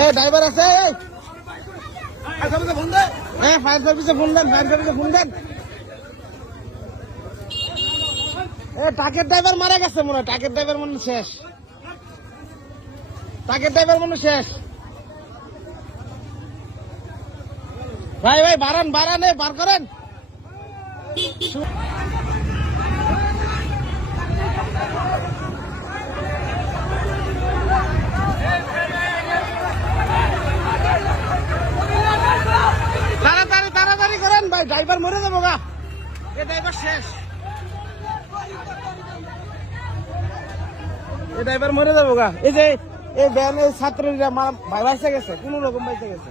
এই ড্রাইভার আছে ফায়ার সার্ভিসে ফোন দেন ট্রাকের ড্রাইভার মারা গেছে মনে হয় ট্রাকের ড্রাইভার মনে শেষ ভাই বাড়ান বার করেন তাড়াতাড়ি করেন ভাই ড্রাইভার মরে যাবো গা এ ড্রাইভার শেষ এই যে এই ভ্যানের ছাত্রীরা বাইসে গেছে কোন রকম বাইসে গেছে